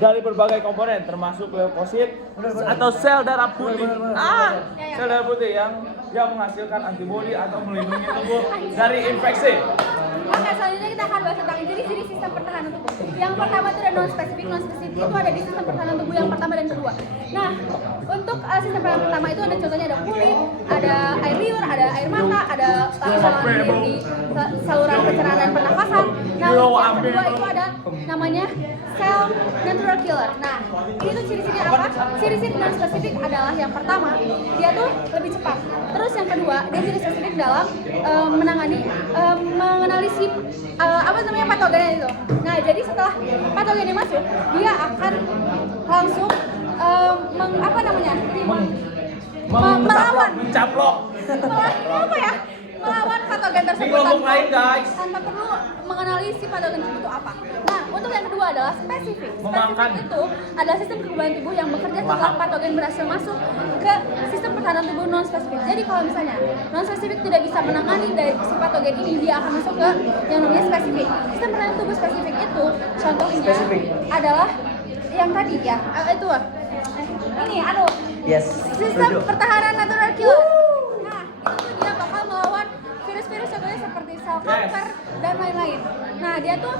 dari berbagai komponen termasuk leukosit atau sel darah putih. Sel darah putih yang menghasilkan antibodi atau melindungi tubuh dari infeksi. Oke, selanjutnya kita akan bahas tentang ciri-ciri sistem pertahanan tubuh. Yang pertama itu ada non-spesifik. Non-spesifik itu ada di sistem pertahanan tubuh yang pertama dan kedua. Nah, untuk sistem pertahanan pertama itu ada contohnya ada kulit, ada air liur, ada air mata, ada saluran di saluran pencernaan dan pernafasan. Nah, yang kedua itu ada namanya sel natural killer. Nah, ini tuh ciri-cirinya apa? Ciri-ciri non-spesifik adalah yang pertama, dia tuh lebih cepat. Terus yang kedua, dia tidak spesifik dalam mengenali si patogennya itu. Nah, jadi setelah patogennya masuk, dia akan langsung melawan patogen tersebut tanpa perlu mengenali si patogen tersebut itu apa. Nah, untuk yang kedua adalah spesifik. Spesifik itu adalah sistem kekebalan tubuh yang bekerja setelah patogen berhasil masuk ke sistem pertahanan tubuh non spesifik. Jadi kalau misalnya non spesifik tidak bisa menangani dari si patogen ini, dia akan masuk ke yang namanya spesifik. Sistem pertahanan tubuh spesifik itu contohnya adalah yang tadi ya, sistem pertahanan natural killer. Nah, itu dia bakal melawan virus-virus contohnya seperti sel kanker dan lain-lain. Nah, dia tuh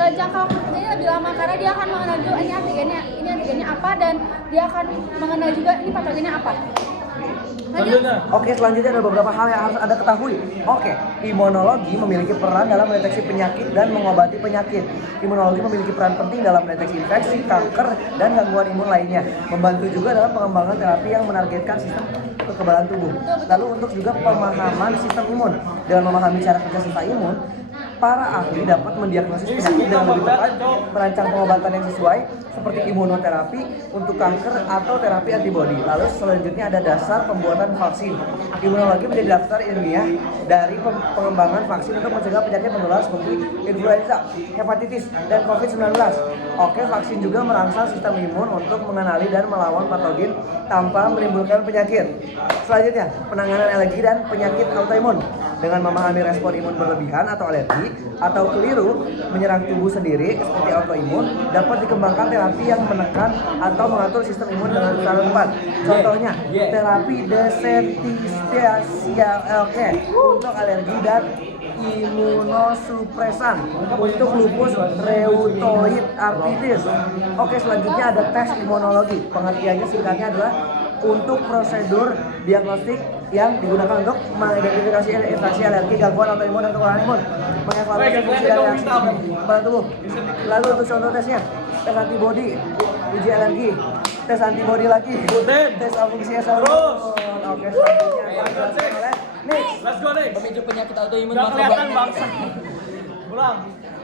jangka waktu kerjanya lebih lama karena dia akan mengenal dulu ini antigennya apa, dan dia akan mengenal juga ini patogennya apa. Oke, selanjutnya ada beberapa hal yang harus Anda ketahui. Oke, imunologi memiliki peran dalam mendeteksi penyakit dan mengobati penyakit. Imunologi memiliki peran penting dalam mendeteksi infeksi, kanker, dan gangguan imun lainnya. Membantu juga dalam pengembangan terapi yang menargetkan sistem kekebalan tubuh. Lalu untuk juga pemahaman sistem imun. Dengan memahami cara kerja sistem imun, para ahli dapat mendiagnosis penyakit dengan lebih tepat, merancang pengobatan yang sesuai seperti imunoterapi untuk kanker atau terapi antibodi. Lalu selanjutnya ada dasar pembuatan vaksin. Imunologi menjadi daftar ilmiah dari pengembangan vaksin untuk mencegah penyakit menular seperti influenza, hepatitis, dan COVID-19. Oke, vaksin juga merangsang sistem imun untuk mengenali dan melawan patogen tanpa menimbulkan penyakit. Selanjutnya, penanganan alergi dan penyakit autoimun. Dengan memahami respon imun berlebihan atau alergi atau keliru menyerang tubuh sendiri seperti autoimun, dapat dikembangkan terapi yang menekan atau mengatur sistem imun dengan cara tepat. Contohnya, terapi desensitisia untuk alergi dan imunosupresan untuk lupus rheumatoid arthritis. Oke, selanjutnya ada tes imunologi. Pengertiannya singkatnya adalah untuk prosedur diagnostik yang digunakan untuk mengidentifikasi infeksi, alergi, gangguan autoimun dan kekurangan imun, mengevaluasi fungsi dan reaksi pada tubuh. Lalu untuk contoh tesnya, tes antibodi, uji alergi, tes antibodi lagi, tes fungsi saluran. Oke, selanjutnya Pemicu penyakit autoimun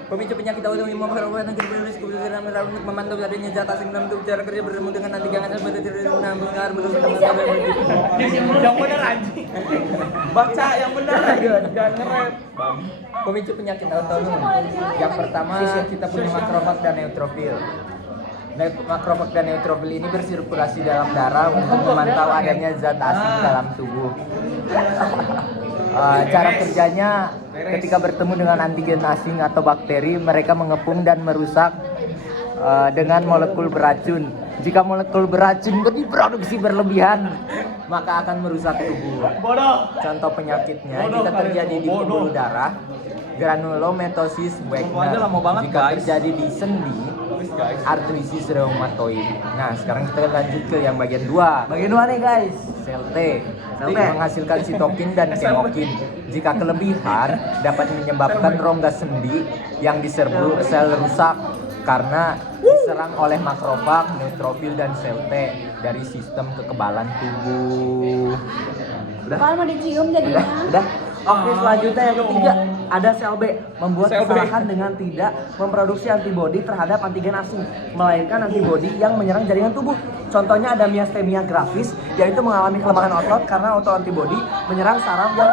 Pemicu penyakit autoimun merupakan virus kebutuhan untuk memantau adanya zat asing dalam tubuh. Cara kerja bertemu dengan antigen dan Yang bener anjing. Baca yang bener. Jangan ngerep. Pemicu penyakit autoimun. Yang pertama kita punya makrofag dan neutrofil. Makrofag dan neutrofil ini bersirkulasi dalam darah untuk memantau adanya zat asing dalam tubuh. Cara kerjanya ketika bertemu dengan antigen asing atau bakteri, mereka mengepung dan merusak dengan molekul beracun. Jika molekul beracun diproduksi berlebihan, maka akan merusak tubuh. Contoh penyakitnya jika terjadi di pembuluh darah, granulomatosis Wagner. Jika terjadi di sendi, artritis reumatoid. Nah, sekarang kita lanjut ke yang bagian 2. Bagian 2 nih guys. Sel T menghasilkan sitokin dan kemokin. Jika kelebihan dapat menyebabkan rongga sendi yang diserbu sel rusak karena diserang oleh makrofag, neutrofil, dan sel T dari sistem kekebalan tubuh. Udah? Kalau mau dicium jadinya. Udah? Oke, selanjutnya yang ketiga ada sel B, membuat kesalahan dengan tidak memproduksi antibodi terhadap antigen asing, melainkan antibodi yang menyerang jaringan tubuh. Contohnya ada miasthenia gravis, yaitu mengalami kelemahan otot karena autoantibodi menyerang saraf yang